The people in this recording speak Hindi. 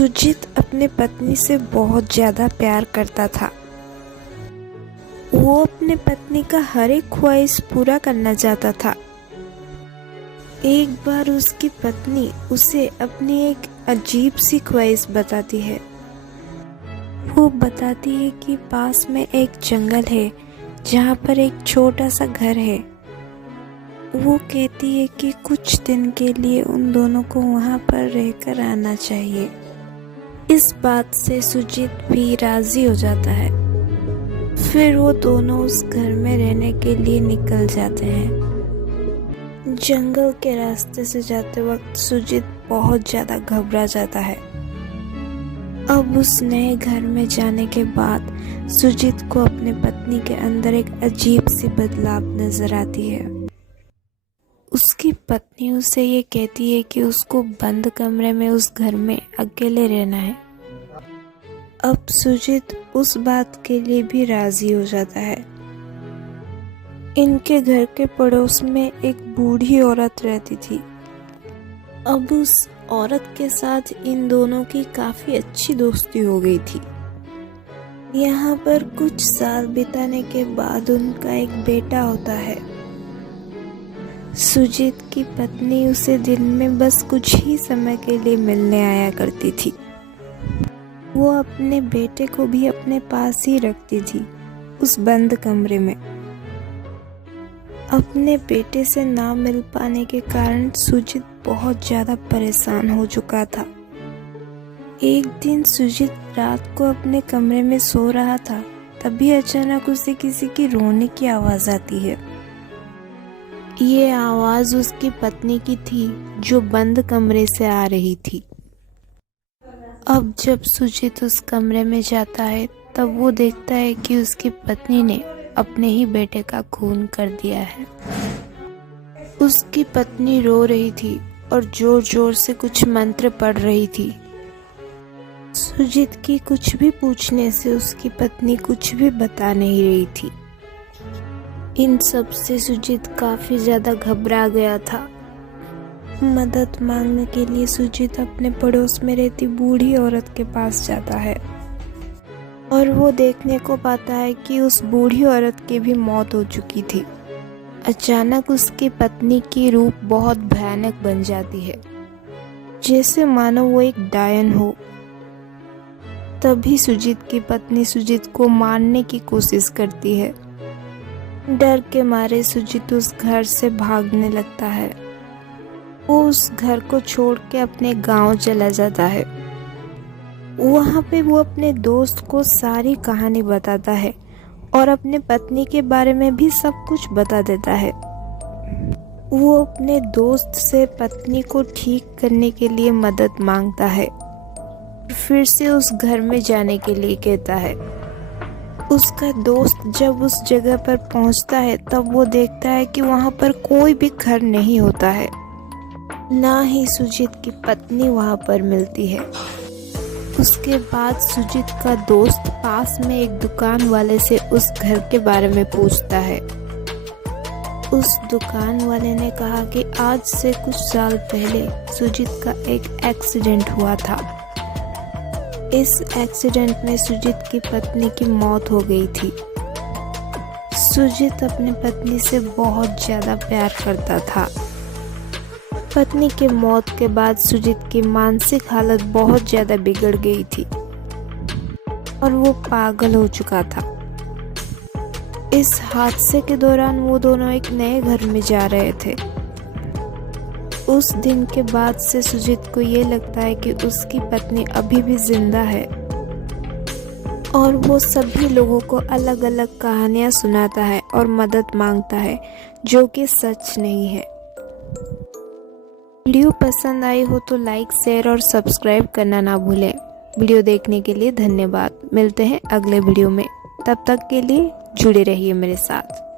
सुजीत अपने पत्नी से बहुत ज़्यादा प्यार करता था। वो अपने पत्नी का हर एक ख्वाहिश पूरा करना चाहता था। एक बार उसकी पत्नी उसे अपनी एक अजीब सी ख्वाहिश बताती है। वो बताती है कि पास में एक जंगल है जहाँ पर एक छोटा सा घर है। वो कहती है कि कुछ दिन के लिए उन दोनों को वहाँ पर रहकर आना चाहिए। इस बात से सुजीत भी राजी हो जाता है। फिर वो दोनों उस घर में रहने के लिए निकल जाते हैं। जंगल के रास्ते से जाते वक्त सुजीत बहुत ज़्यादा घबरा जाता है। अब उस नए घर में जाने के बाद सुजीत को अपने पत्नी के अंदर एक अजीब सी बदलाव नजर आती है। उसकी पत्नी उसे ये कहती है कि उसको बंद कमरे में उस घर में अकेले रहना है। अब सुजीत उस बात के लिए भी राजी हो जाता है। इनके घर के पड़ोस में एक बूढ़ी औरत रहती थी। अब उस औरत के साथ इन दोनों की काफी अच्छी दोस्ती हो गई थी। यहाँ पर कुछ साल बिताने के बाद उनका एक बेटा होता है। सुजीत की पत्नी उसे दिन में बस कुछ ही समय के लिए मिलने आया करती थी। वो अपने बेटे को भी अपने पास ही रखती थी, उस बंद कमरे में। अपने बेटे से ना मिल पाने के कारण सुजीत बहुत ज़्यादा परेशान हो चुका था। एक दिन सुजीत रात को अपने कमरे में सो रहा था, तभी अचानक उसे किसी की रोने की आवाज़ आती है। ये आवाज़ उसकी पत्नी की थी जो बंद कमरे से आ रही थी। अब जब सुजीत उस कमरे में जाता है तब वो देखता है कि उसकी पत्नी ने अपने ही बेटे का खून कर दिया है। उसकी पत्नी रो रही थी और जोर जोर से कुछ मंत्र पढ़ रही थी। सुजीत की कुछ भी पूछने से उसकी पत्नी कुछ भी बता नहीं रही थी। इन सब से सुजीत काफी ज्यादा घबरा गया था। मदद मांगने के लिए सुजीत अपने पड़ोस में रहती बूढ़ी औरत के पास जाता है और वो देखने को पाता है कि उस बूढ़ी औरत की भी मौत हो चुकी थी। अचानक उसकी पत्नी की रूप बहुत भयानक बन जाती है, जैसे मानो वो एक डायन हो। तभी सुजीत की पत्नी सुजीत को मारने की कोशिश करती है। डर के मारे सुजीत उस घर से भागने लगता है। वो उस घर को छोड़ के अपने गांव चला जाता है। वहाँ पे वो अपने दोस्त को सारी कहानी बताता है और अपने पत्नी के बारे में भी सब कुछ बता देता है। वो अपने दोस्त से पत्नी को ठीक करने के लिए मदद मांगता है, फिर से उस घर में जाने के लिए कहता है। उसका दोस्त जब उस जगह पर पहुंचता है तब वो देखता है कि वहां पर कोई भी घर नहीं होता है, ना ही सुजीत की पत्नी वहां पर मिलती है। उसके बाद सुजीत का दोस्त पास में एक दुकान वाले से उस घर के बारे में पूछता है। उस दुकान वाले ने कहा कि आज से कुछ साल पहले सुजीत का एक एक्सीडेंट हुआ था। इस एक्सीडेंट में सुजीत की पत्नी की मौत हो गई थी। सुजीत अपनी पत्नी से बहुत ज़्यादा प्यार करता था। पत्नी के मौत के बाद सुजीत की मानसिक हालत बहुत ज़्यादा बिगड़ गई थी और वो पागल हो चुका था। इस हादसे के दौरान वो दोनों एक नए घर में जा रहे थे। उस दिन के बाद से सुजीत को ये लगता है कि उसकी पत्नी अभी भी जिंदा है और वो सभी लोगों को अलग अलग कहानियां सुनाता है और मदद मांगता है, जो कि सच नहीं है। वीडियो पसंद आई हो तो लाइक, शेयर और सब्सक्राइब करना ना भूलें। वीडियो देखने के लिए धन्यवाद। मिलते हैं अगले वीडियो में, तब तक के लिए जुड़े रहिए मेरे साथ।